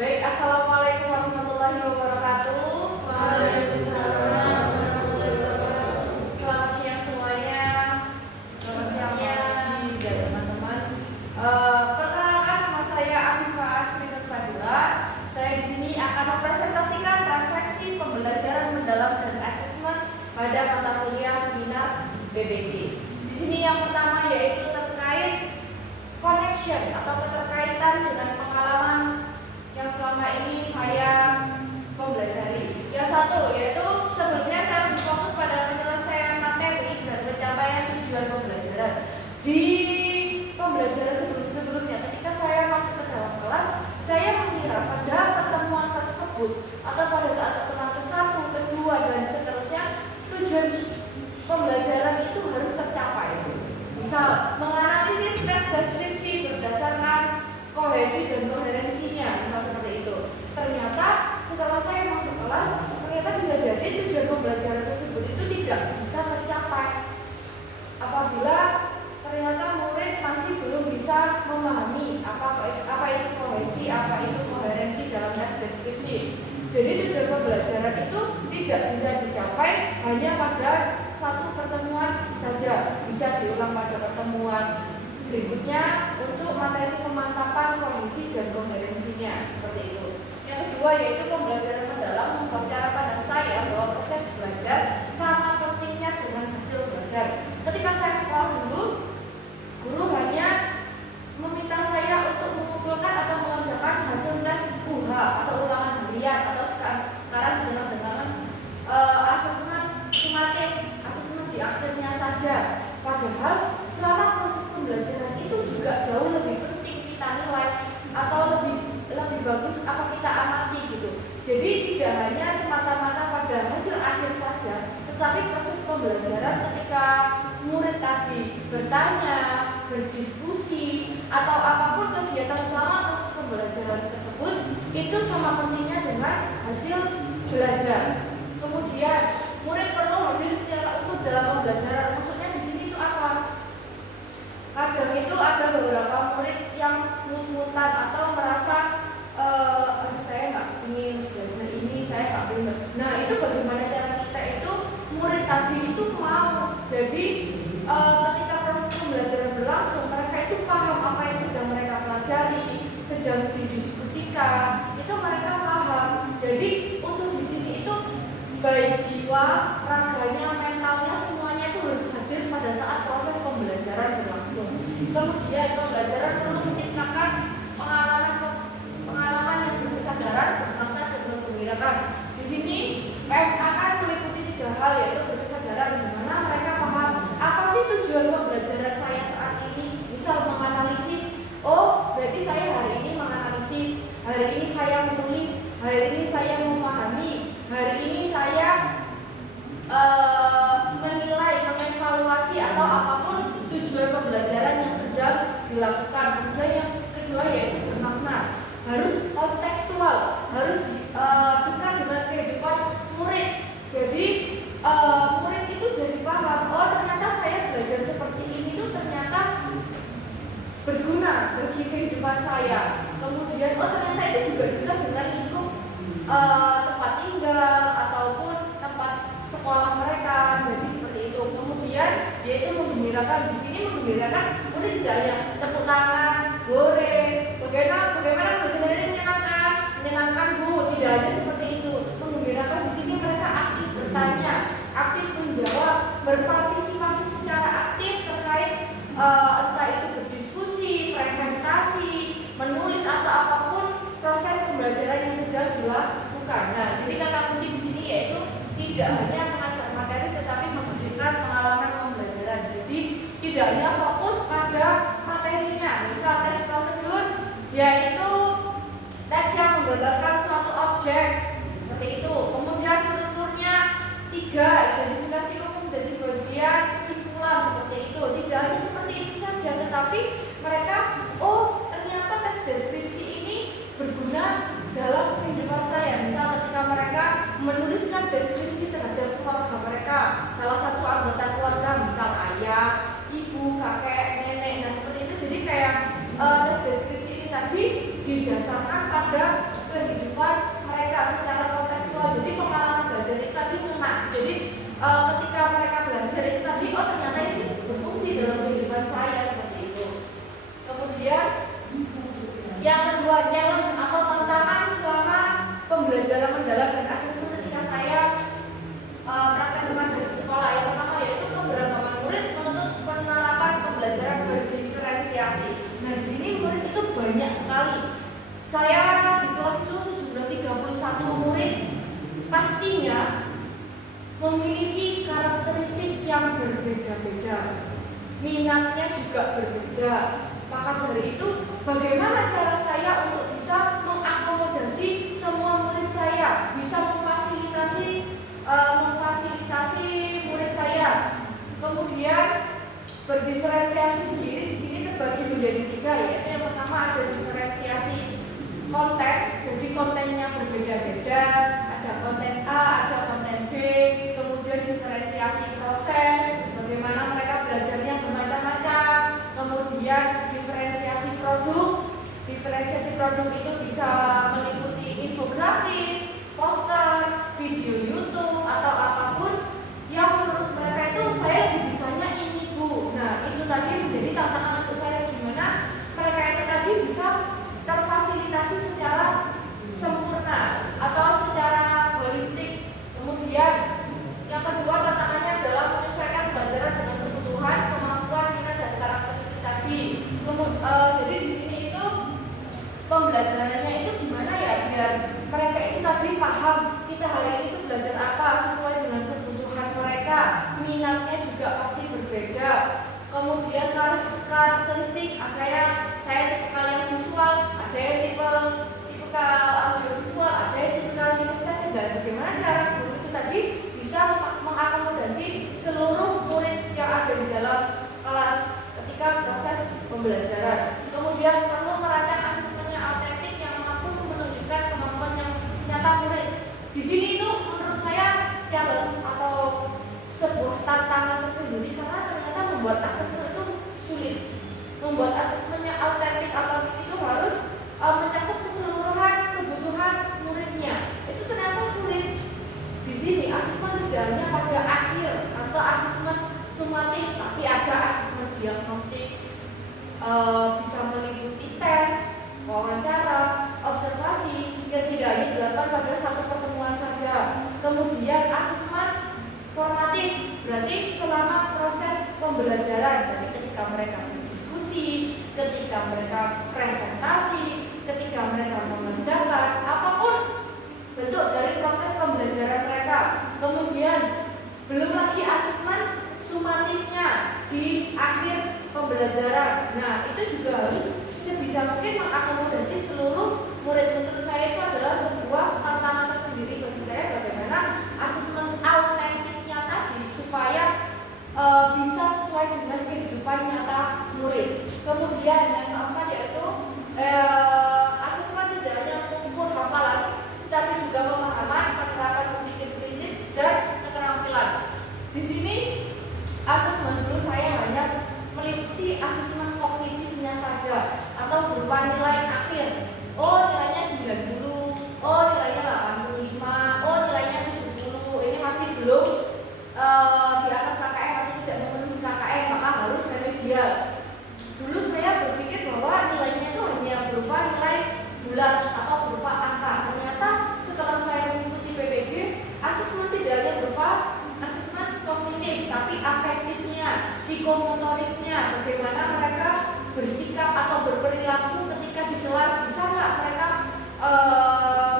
Baik, assalamualaikum warahmatullahi wabarakatuh. Waalaikumsalam warahmatullahi wabarakatuh. Selamat siang semuanya. Selamat siang Pak dan teman-teman. Perkenalkan, nama saya Afifah Asrinur Fadila. Saya di sini akan mempresentasikan refleksi pembelajaran mendalam dan asesmen pada mata kuliah seminar BPB. Di sini yang pertama yaitu terkait connection atau keterkaitan dengan pengalaman yang selama ini saya mempelajari. Yang satu yaitu sebelumnya saya lebih fokus pada penyelesaian materi dan pencapaian tujuan pembelajaran. Di pembelajaran sebelumnya ketika saya masuk ke dalam kelas, saya mengira pada pertemuan tersebut atau pada saat pertemuan ke-1, ke-2 dan seterusnya tujuan pembelajaran itu harus tercapai. Misal menganalisis tes deskripsi berdasarkan kohesi dan koherensinya, misal seperti itu. Ternyata setelah saya masuk kelas, ternyata bisa jadi tujuan pembelajaran tersebut itu tidak bisa tercapai apabila ternyata murid masih belum bisa memahami apa itu kohesi, apa itu koherensi dalam tes deskripsi. Jadi tujuan pembelajaran itu tidak bisa dicapai hanya pada satu pertemuan saja, bisa diulang pada pertemuan berikutnya untuk materi pemantapan kohesi dan koherensinya, seperti itu. Yang kedua yaitu pembelajaran mendalam membuat cara pandang saya bahwa proses belajar sama pentingnya dengan hasil belajar. Ketika saya sekolah dulu, guru hanya meminta saya untuk mengumpulkan atau mengerjakan hasil tes UH atau ulangan harian atau sekarang dengan asesmen sumatif, asesmen di akhirnya saja. Padahal selama proses pembelajaran itu juga jauh lebih penting kita nilai atau lebih bagus apa kita amati gitu. Jadi tidak hanya semata-mata pada hasil akhir saja, tetapi proses pembelajaran ketika murid tadi bertanya, berdiskusi atau apapun kegiatan selama proses pembelajaran tersebut itu sama pentingnya dengan hasil belajar. Kemudian murid perlu hadir secara utuh dalam pembelajaran. Maksudnya di sini itu apa? Kadang itu ada beberapa murid yang mut-mutan atau merasa saya nggak ingin belajar ini, saya nggak ingin. Nah itu bagaimana cara kita itu murid tadi itu mau. Jadi ketika proses pembelajaran berlangsung, mereka itu paham apa yang sedang mereka pelajari, sedang didiskusikan, itu mereka paham. Jadi untuk di sini itu baik jiwa, raganya, mentalnya semuanya itu harus hadir pada saat proses pembelajaran berlangsung. Kemudian pembelajaran perlu menciptakan pengalaman yang berkesadaran, bermakna dan menggembirakan. Di sini akan meliputi 3 hal yaitu berkesadaran, di mana mereka paham apa sih tujuan pembelajaran saya saat ini. Misal menganalisis, oh berarti saya hari ini menganalisis, hari ini saya menulis, hari ini saya memahami, hari ini saya menilai, mengevaluasi atau apapun tujuan pembelajaran yang sedang dilakukan. Kemudian yang kedua yaitu bermakna, harus kontekstual, harus dekat dengan kehidupan murid. Jadi murid itu jadi paham, oh ternyata saya belajar seperti ini tuh ternyata berguna bagi kehidupan saya. Kemudian oh ternyata itu juga dekat dengan lingkup tempat tinggal ataupun tempat sekolah mereka. Jadi seperti itu. Kemudian yaitu menggembirakan. Di sini menggembirakan murid tidak hanya tepuk tangan, hore, bagaimana belajar ini menyenangkan Bu, tidak hanya seperti itu. Menggembirakan di sini mereka aktif bertanya, aktif menjawab, berpartisipasi secara aktif terkait entah itu berdiskusi, presentasi, menulis atau apapun proses pembelajaran yang sedang dilakukan. Nah, jadi kata kunci di sini yaitu tidak hanya mengajar materi tetapi menghadirkan pengalaman pembelajaran. Jadi tidak hanya fokus pada materinya. Misal tes prosedur yaitu tes yang menggambarkan suatu objek seperti itu. Kemudian strukturnya 3, identifikasi umum dan kemudian kesimpulan seperti itu. Tidak hanya seperti itu saja, tetapi mereka oh ternyata tes deskripsi ini berguna dalam kehidupan saya. Misal ketika mereka menuliskan deskripsi terhadap keluarga mereka, salah satu anggota keluarga, misal ayah, ibu, kakek, nenek, nah seperti itu. Jadi kayak tes deskripsi ini tadi didasarkan pada kehidupan mereka secara kontekstual. Jadi pengalaman belajar itu tadi ngena. Jadi ketika mereka belajar itu tadi, oh ternyata ini berfungsi dalam kehidupan saya seperti itu. Kemudian yang kedua, challenge atau tantangan selama pembelajaran mendalam dan asesmen ketika saya praktek remaja di sekolah. Yang pertama yaitu keberagaman murid menuntut penerapan pembelajaran berdiferensiasi. Nah di sini murid itu banyak sekali. Saya di kelas itu sudah 31 murid, pastinya memiliki karakteristik yang berbeda-beda, minatnya juga berbeda. Maka dari itu, bagaimana cara saya untuk bisa mengakomodasi semua murid saya, bisa memfasilitasi murid saya. Kemudian berdiferensiasi sendiri di sini terbagi menjadi 3, yaitu yang pertama ada diferensiasi konten, jadi kontennya berbeda-beda, ada konten A, ada konten B. Kemudian diferensiasi proses, bagaimana mereka belajarnya bermacam-macam. Kemudian diferensiasi produk. Diferensiasi produk itu bisa meliputi infografis, poster, video YouTube atau apapun yang menurut mereka itu saya lebih bisanya ini Bu. Nah itu tadi menjadi tantangan untuk saya, gimana mereka itu tadi bisa terfasilitasi secara sempurna atau secara holistik. Kemudian yang kedua tantangannya adalah menyesuaikan pembelajaran dengan kebutuhan, kemampuan, minat dan karakteristik tadi. Jadi di sini itu pembelajarannya itu gimana ya biar mereka itu tadi paham kita hari ini itu belajar apa sesuai dengan kebutuhan mereka, minatnya juga pasti berbeda. Kemudian karakteristik, ada yang saya tipikal yang visual, ada yang tipikal audiovisual, ada yang tipikal kinestetik. Dan bagaimana cara guru itu tadi bisa mengakomodasi seluruh murid yang ada di dalam kelas ketika proses pembelajaran. Kemudian perlu merancang asesmennya autentik yang mampu menunjukkan kemampuan yang nyata murid. Di sini itu menurut saya challenge atau sebuah tantangan tersendiri, karena ternyata membuat asesmen itu sulit. Membuat asesmennya autentik itu harus mencakup keseluruhan kebutuhan muridnya. Itu ternyata sulit. Di sini asesmen tidak hanya pada akhir atau asesmen sumatif, tapi ada asesmen diagnostik, bisa meliputi tes, wawancara, observasi yang tidak hanya dilakukan pada satu pertemuan saja. Kemudian asesmen formatif, berarti selama proses pembelajaran, jadi ketika mereka berdiskusi, ketika mereka presentasi, ketika mereka mengerjakan apapun bentuk dari proses pembelajaran mereka. Kemudian belum lagi asesmen sumatifnya di akhir pembelajaran. Nah itu juga harus sebisa mungkin mengakomodasi seluruh murid. Menurut saya itu adalah sebuah tantangan tersendiri bagi saya, bagaimana asesmen autentiknya tadi supaya bisa sesuai dengan kehidupan nyata murid. Kemudian yang keempat yaitu asesmen tidak hanya mengukur hafalan, tapi juga pemahaman, penerapan berpikir kritis dan keterampilan. Di sini asesmen dulu saya hanya meliputi asesmen kognitifnya saja atau berupa nilai akhir. Oh nilainya 90, oh nilainya 85, oh nilainya 70. Ini masih belum di atas KKM atau tidak memenuhi KKM, maka harus remedial. Dulu saya berpikir bahwa nilainya itu hanya berupa nilai bulat atau berupa angka. Ternyata setelah saya mengikuti PPG, asesmen tidak hanya berupa asesmen kognitif, tapi afektifnya, psikomotoriknya, bagaimana mereka bersikap atau berperilaku ketika di kelas. Bisa nggak mereka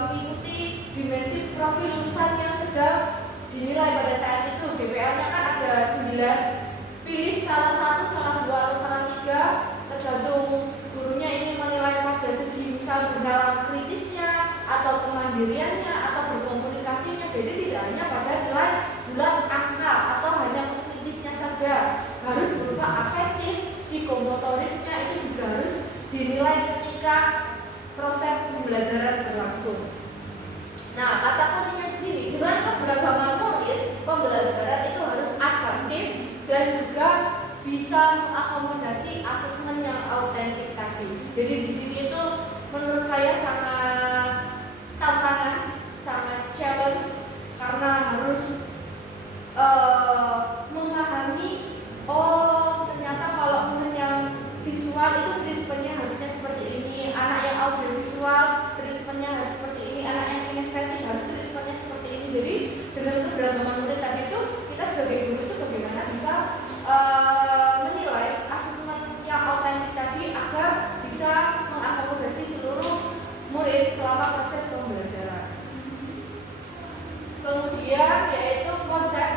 mengikuti dimensi profil lulusan yang sedang dinilai pada saat itu. BPL-nya kan ada 9, pilih salah satu, salah dua, atau salah 3, tergantung gurunya ini menilai pada segi misal bernalar kritisnya atau kemandiriannya atau berkomunikasinya. Jadi tidak hanya pada nilai bulat angka atau hanya kognitifnya saja, harus berupa afektif, psikomotoriknya itu juga harus dinilai ketika proses pembelajaran berlangsung. Nah, kata kuncinya di sini, dengan keberagaman murid, pembelajaran itu harus adaptif dan juga bisa mengakomodasi asesmen yang autentik tadi. Jadi di sini itu menurut saya sangat treatmentnya harus seperti ini, anak yang kinestetik harus treatmentnya seperti ini. Jadi dengan keberagaman murid tadi itu kita sebagai guru itu bagaimana bisa menilai asesmen yang autentik tadi agar bisa mengakomodasi seluruh murid selama proses pembelajaran. Kemudian yaitu konsep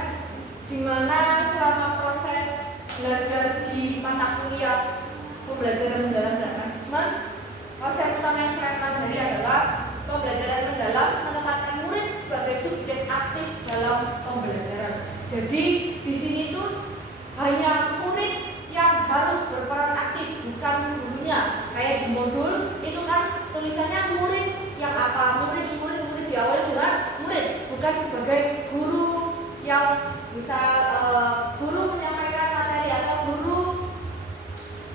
di mana selama proses belajar di mata kuliah pembelajaran mendalam dan asesmen, konsep utama yang saya pelajari adalah pembelajaran mendalam menempatkan murid sebagai subjek aktif dalam pembelajaran. Jadi di sini tuh hanya murid yang harus berperan aktif, bukan gurunya. Kayak di modul itu kan tulisannya murid yang apa, murid diawali dengan murid, bukan sebagai guru yang bisa guru menyampaikan materi atau guru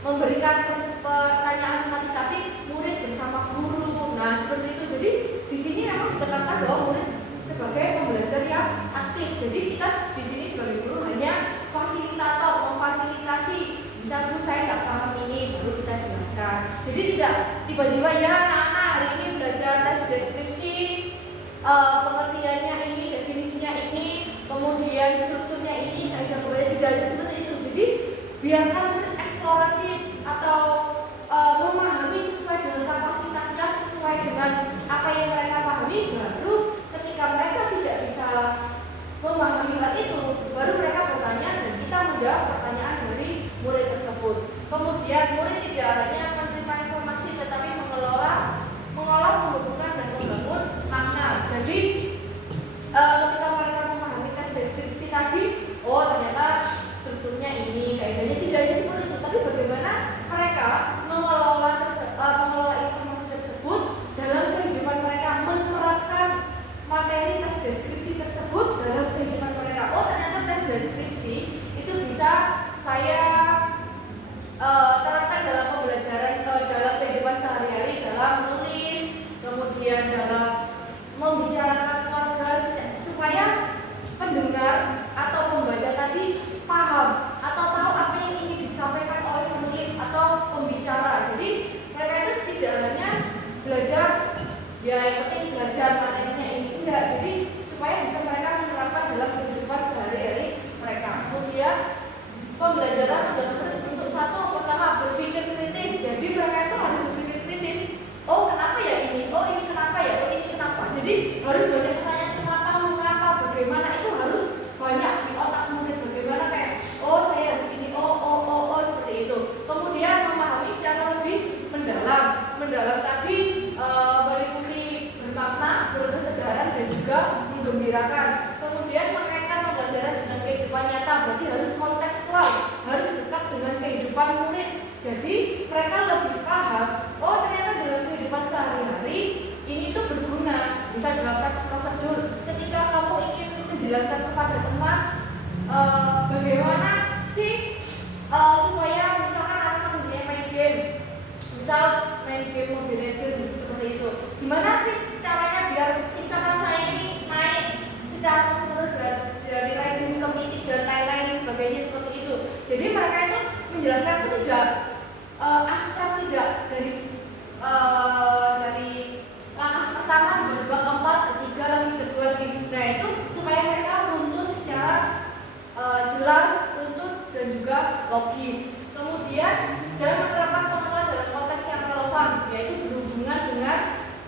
memberikan pertanyaan materi, tapi murid bersama guru. Nah seperti itu. Jadi di sini memang ditekankan bahwa murid sebagai pembelajar yang aktif. Jadi kita di sini sebagai guru hanya fasilitator, memfasilitasi. Misal Bu saya nggak paham ini, baru kita jelaskan. Jadi tidak tiba-tiba ya anak-anak hari ini belajar tes deskripsi, pengertiannya ini, definisinya ini, kemudian strukturnya ini, kaidah pembelajaran, tidak ada seperti itu. Jadi biarkan murid eksplorasi atau memahami sesuai dengan kapasitasnya, sesuai dengan apa yang mereka pahami. Baru ketika mereka tidak bisa memahami hal itu, baru mereka bertanya dan kita menjawab pertanyaan dari murid tersebut. Kemudian murid tidak hanya menerima informasi tetapi mengolah, menghubungkan dan membangun makna. Jadi ketika mereka memahami tes deskripsi tadi, oh ternyata strukturnya ini, kaidahnya tidak hanya seperti itu, tapi bagaimana mereka mengelola informasi tersebut dalam kehidupan mereka, menerapkan materi tes deskripsi tersebut dalam kehidupan mereka. Oh ternyata tes deskripsi itu bisa saya terapkan dalam pembelajaran, dalam kehidupan sehari-hari, dalam menulis, kemudian dalam membicarakan keluarga, supaya pendengar atau pembaca tadi paham atau tahu apa yang ingin disampaikan oleh penulis atau pembicara. Jadi mereka itu tidak hanya belajar ya yang penting belajar materinya ini, enggak. Jadi supaya bisa mereka menerapkan dalam kehidupan sehari-hari mereka. Kemudian pembelajaran untuk satu, pertama berpikir kritis. Jadi mereka itu harus berpikir kritis. Oh kenapa ya ini? Oh ini kenapa ya? Oh ini kenapa? Jadi harus banyak pertanyaan kenapa, mengapa, bagaimana, itu harus banyak di otak murid. Bagaimana kayak oh saya harus ini, oh seperti itu. Kemudian memahami secara lebih mendalam tadi meliputi bermakna, berkesedaran dan juga menggembirakan. Kemudian mengaitkan pembelajaran dengan kehidupan nyata, berarti harus kontekstual, harus dekat dengan kehidupan murid. Jadi mereka lebih paham, oh ternyata dalam kehidupan sehari-hari ini tuh berguna. Bisa dalam teks prosedur, ketika kamu ingin menjelaskan kepada teman bagaimana sih supaya misalkan anak mempunyai main game, misal main game Mobile Legends seperti itu, gimana sih caranya biar tingkatan saya ini naik secara terus dari legend ke mythic dan lain-lain sebagainya seperti itu. Jadi mereka itu menjelaskan itu tidak abstrak, tidak dari langkah pertama, kedua, keempat, ketiga lagi, kedua lagi. Nah itu supaya mereka runtut secara jelas, runtut dan juga logis. Kemudian dalam menerapkan pengetahuan dalam konteks yang relevan, yaitu berhubungan dengan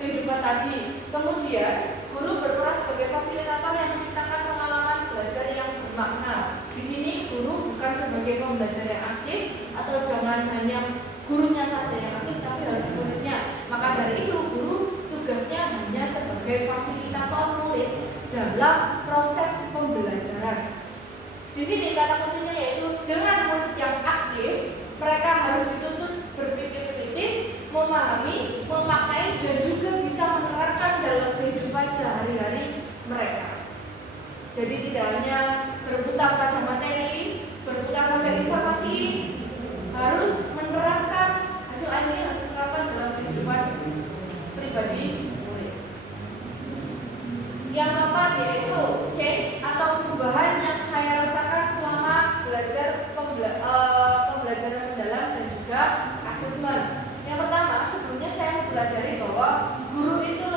kehidupan tadi. Kemudian guru berperan sebagai fasilitator yang menciptakan pengalaman belajar yang bermakna. Di sini guru bukan sebagai pembelajar yang aktif, atau jangan hanya gurunya saja yang aktif, tapi harus muridnya. Maka dari itu guru tugasnya hanya sebagai fasilitator murid dalam proses pembelajaran. Di sini kata kuncinya yaitu dengan murid yang aktif, mereka harus dituntut berpikir kritis, memahami, memaknai dan juga bisa menerapkan dalam kehidupan sehari-hari mereka. Jadi tidak hanya berputar pada materi, berputar pada informasi, harus menerapkan hasil akhirnya, harus menerapkan dalam kehidupan pribadi murid. Yang keempat yaitu change atau perubahan yang saya rasakan selama belajar pembelajaran mendalam dan juga asesmen. Yang pertama, sebelumnya saya mempelajari bahwa guru itu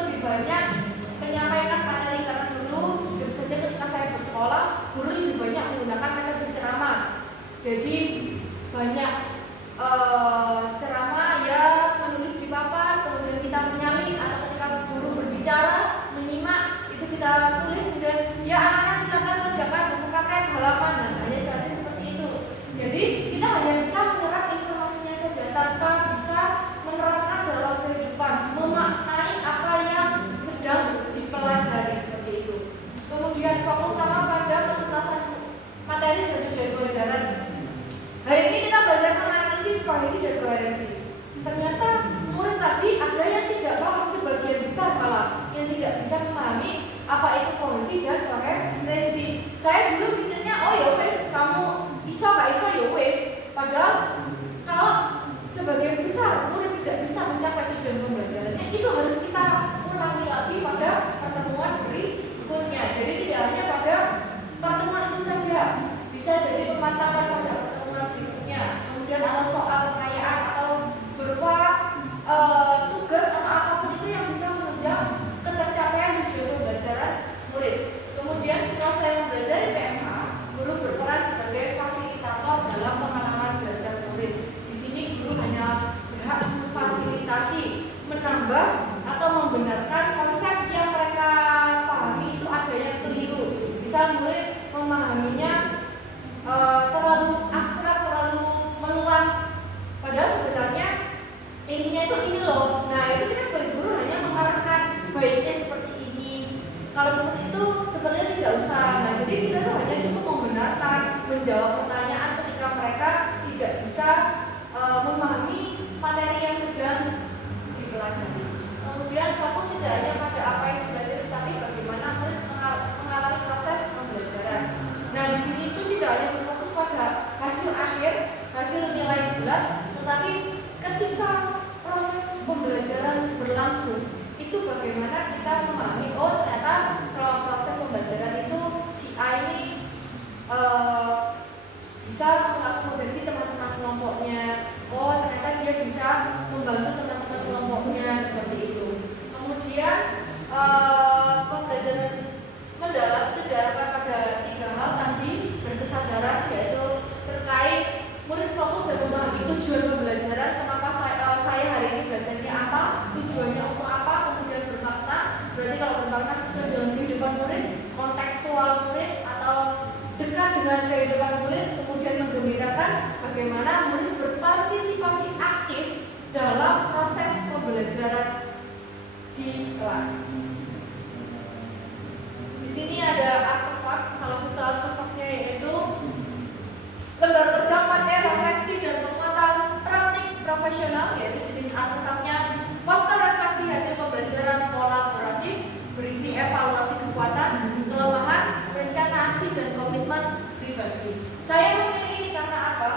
materi dan tujuan pelajaran. Hari ini kita belajar menganalisis kohesi dan koherensi. Ternyata murid tadi ada yang tidak paham, sebagian besar malah yang tidak bisa memahami apa itu kohesi dan koherensi. Saya dulu pikirnya, oh ya wes, kamu iso gak iso ya wes. Padahal kalau sebagian besar murid tidak bisa mencapai tujuan pembelajarannya, itu harus kita ulangi lagi pada pertemuan berikutnya. Jadi tidak hanya pada pertemuan itu saja, bisa jadi pemantapan pada pertemuan berikutnya. Kemudian ada soal pengayaan atau berupa tugas atau apapun itu yang bisa menunjang ketercapaian tujuan pembelajaran murid. Kemudian setelah saya mempelajari PMH, guru berperan sebagai fasilitator dalam pengalaman belajar murid. Di sini guru hanya berhak memfasilitasi, menambah atau membenarkan konsep yang mereka pahami itu ada yang keliru. Misal murid memahaminya terlalu abstrak, terlalu meluas, padahal sebenarnya intinya itu ini loh. Nah itu kita sebagai guru hanya mengarahkan baiknya seperti ini. Kalau seperti itu sebenarnya tidak usah. Nah jadi kita tuh hanya cukup membenarkan, menjawab pertanyaan ketika mereka tidak bisa memahami materi yang sedang dipelajari. Kemudian fokus tidak hanya pada apa yang dipelajari, tapi bagaimana murid mengalami proses pembelajaran. Nah di sini itu tidak hanya berfokus pada hasil akhir, hasil nilai bulat, tetapi ketika proses pembelajaran berlangsung, itu bagaimana kita memahami, oh ternyata selama proses pembelajaran itu si A ini bisa mengakomodasi teman-teman kelompoknya. Oh ternyata dia bisa membantu teman-teman kelompoknya, seperti itu. Kemudian pembelajaran mendalam itu diarahkan pada 3 hal tadi, berkesadaran, yaitu terkait murid fokus dan memahami tujuan pembelajaran. Kenapa saya hari ini belajarnya apa, tujuannya untuk apa, kemudian bermakna. Berarti kalau bermakna sesuai dengan kehidupan murid, kontekstual murid atau dekat dengan kehidupan murid. Kemudian menggembirakan, bagaimana murid berpartisipasi aktif dalam proses pembelajaran di kelas. Di sini ada artefak, salah satu artefaknya yaitu lembar kerja 4E refleksi dan penguatan praktik profesional, yaitu jenis artefaknya poster refleksi hasil pembelajaran kolaboratif berisi evaluasi kekuatan, kelemahan, rencana aksi dan komitmen pribadi. Saya memilih ini karena apa?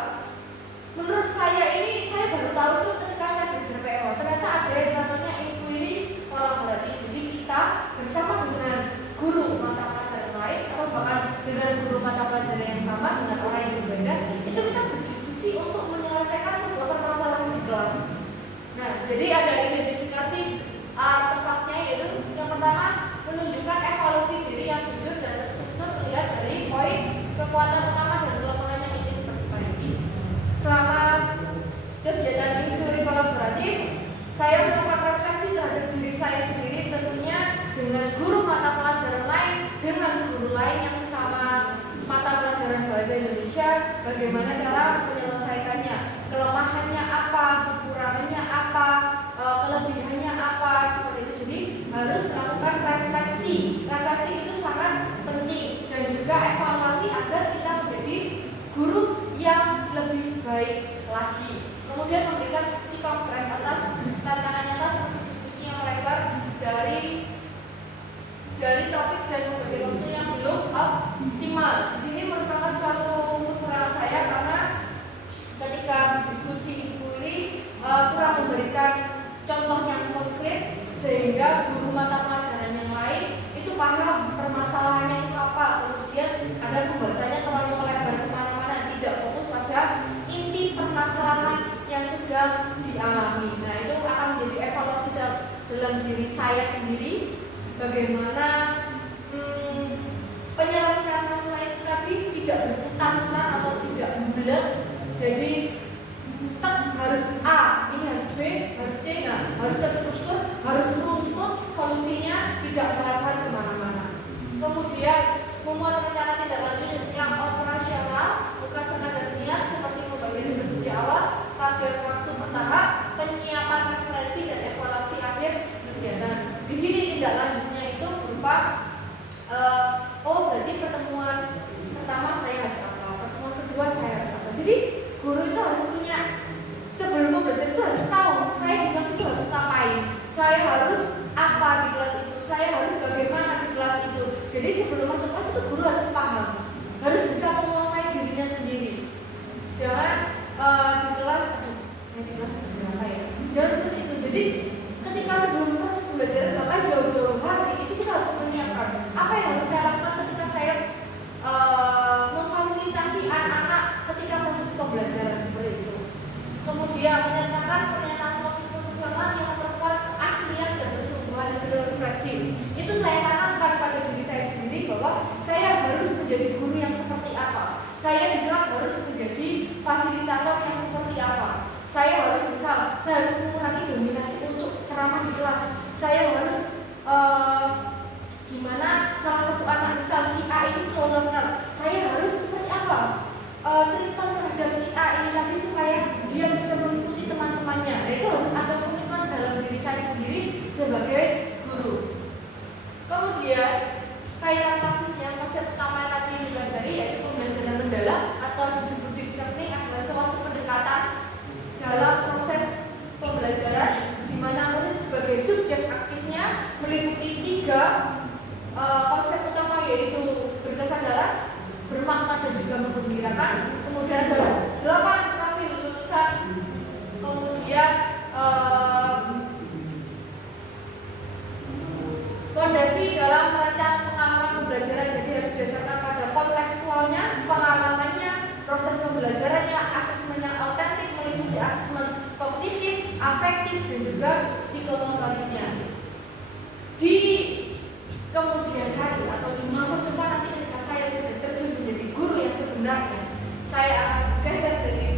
Menurut saya ini, saya baru tahu tuh ketika saya belajar PMO, ternyata ada yang namanya inquiry kolaboratif. Jadi kita bersama dengan guru mata pelajaran lain atau bahkan dengan guru mata pelajaran yang sama dengan orang yang berbeda, itu kita berdiskusi untuk menyelesaikan sebuah permasalahan di kelas. Nah, jadi ada identifikasi artefaknya, yaitu yang pertama menunjukkan evaluasi diri yang jujur dan terstruktur terlihat dari poin kekuatan utama dan kelemahan yang ingin diperbaiki. Selama kegiatan inquiry kolaboratif, saya melakukan refleksi terhadap diri saya sendiri, tentunya dengan guru mata pelajaran lain, dengan guru lain yang sesama mata pelajaran bahasa Indonesia, bagaimana cara menyelesaikannya, kelemahannya apa, kekurangannya apa, kelebihannya apa, seperti itu. Jadi harus melakukan refleksi. Refleksi itu sangat penting, dan juga evaluasi agar kita menjadi guru yang lebih baik lagi. Kemudian memberikan bukti konkret atas tantangan nyata seperti diskusi yang lebar dari topik dan membagi waktu yang belum optimal. Di sini merupakan suatu kekurangan saya karena ketika diskusi inquiry kurang memberikan contoh yang konkret, sehingga guru mata pelajaran yang lain itu paham permasalahannya itu apa. Kemudian ada pembahasannya terlalu melebar kemana-mana, tidak fokus pada inti permasalahan yang sedang dialami. Nah itu akan menjadi evaluasi dalam diri saya sendiri, bagaimana penyelesaian masalah itu tadi tidak berputar-putar atau tidak bulat. Jadi harus A, ini harus B, harus C, nah harus terstruktur, harus runtut solusinya, tidak melebar kemana-mana. Kemudian memuat rencana tindak lanjut yang operasional, bukan sekadar niat seperti membagi tugas sejak awal, target waktu bertahap, penyiapan referensi dan evaluasi akhir kegiatan. Di sini tindak lanjutnya itu berupa oh berarti pertemuan pertama saya harus apa, Jadi sebelum masuk kelas itu guru harus paham, harus bisa menguasai dirinya sendiri. Jangan di kelas, saya di kelas berapa ya? Jangan seperti itu. Jadi ketika sebelum proses pembelajaran bahkan jauh-jauh hari itu kita harus menyiapkan apa yang harus saya lakukan ketika saya memfasilitasi anak-anak ketika proses pembelajaran seperti itu. Kemudian menyatakan pernyataan topik perjuangan yang memperkuat keaslian dan kesungguhan hasil refleksi. Itu saya tanamkan pada diri saya sendiri bahwa saya harus menjadi guru yang seperti apa. Saya di kelas harus menjadi fasilitator yang seperti apa. Saya harus mengurangi dominasi untuk ceramah di kelas. Saya harus gimana salah satu anak misal si A ini slow learner, saya harus seperti apa treatment terhadap si A ini tadi supaya dia bisa mengikuti teman-temannya. Nah, itu harus ada komitmen dalam diri saya sendiri sebagai guru. Kemudian kaitan praktisnya konsep utama yang tadi dipelajari yaitu pembelajaran mendalam atau disebut deep learning adalah suatu pendekatan dalam proses pembelajaran di mana murid sebagai subjek aktifnya meliputi 3 konsep utama yaitu berkesadaran, bermakna dan juga menggembirakan. Kemudian ada 8 profil lulusan. Kemudian fondasi dalam merancang pengalaman pembelajaran, jadi harus didasarkan pada kontekstualnya, pengalamannya, proses pembelajarannya, asesmen yang autentik meliputi asesmen kognitif, afektif dan juga psikomotoriknya. Di kemudian hari atau di masa depan nanti ketika saya sudah terjun menjadi guru yang sebenarnya, saya akan bergeser dari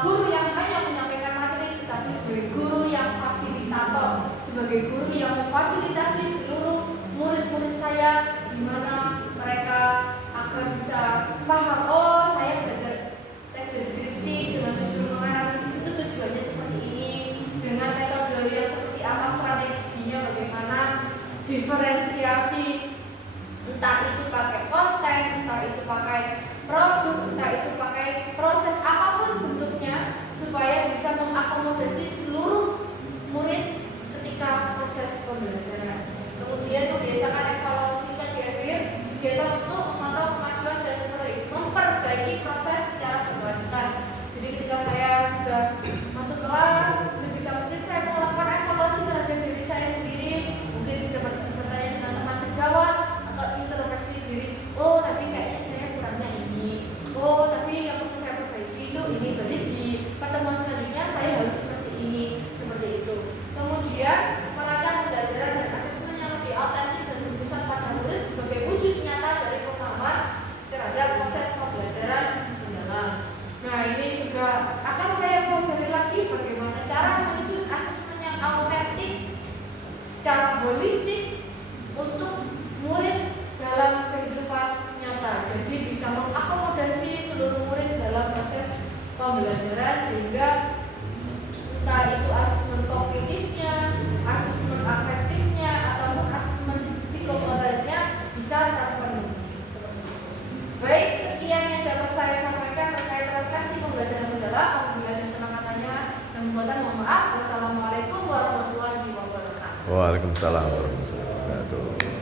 guru yang hanya menyampaikan materi, tetapi sebagai guru yang fasilitator, sebagai guru yang memfasilitasi seluruh murid-murid saya, di mana mereka akan bisa paham, oh saya belajar tes deskripsi dengan tujuan menganalisis itu tujuannya seperti ini, dengan metode yang seperti apa, strateginya bagaimana, diferensiasi, entah itu pakai konten, entah itu pakai produk, entah itu pakai proses apapun bentuknya, supaya bisa mengakomodasi seluruh murid ketika proses pembelajaran. Kemudian membiasakan evaluasi singkat di akhir kegiatan untuk memantau kemajuan dan memperbaiki proses secara berkelanjutan. Jadi ketika saya sudah masuk kelas, bisa mungkin saya melakukan evaluasi terhadap diri saya sendiri, mungkin bisa bertanya dengan teman sejawat atau introspeksi diri. Oh, tapi kayaknya saya kurangnya ini. Oh, tapi yang perlu saya perbaiki itu ini. Berarti di pertemuan selanjutnya saya harus seperti ini, seperti itu. Kemudian merancang pembelajaran dan asesmen yang lebih autentik dan berpusat pada murid sebagai wujud nyata dari pemahaman terhadap konsep pembelajaran mendalam. Nah, ini juga akan saya pelajari lagi bagaimana cara menyusun asesmen yang autentik secara holistik untuk murid dalam kehidupan nyata. Jadi bisa mengakomodasi seluruh murid dalam proses pembelajaran sehingga entah itu asesmen kognitifnya, asesmen afektifnya, ataupun asesmen psikomotoriknya bisa terpenuhi. Baik, sekian yang dapat saya sampaikan terkait refleksi pembelajaran mendalam. Apabila ada semangatannya dan membuatan, mohon maaf. Wassalamualaikum warahmatullahi wabarakatuh. Waalaikumsalam warahmatullahi wabarakatuh.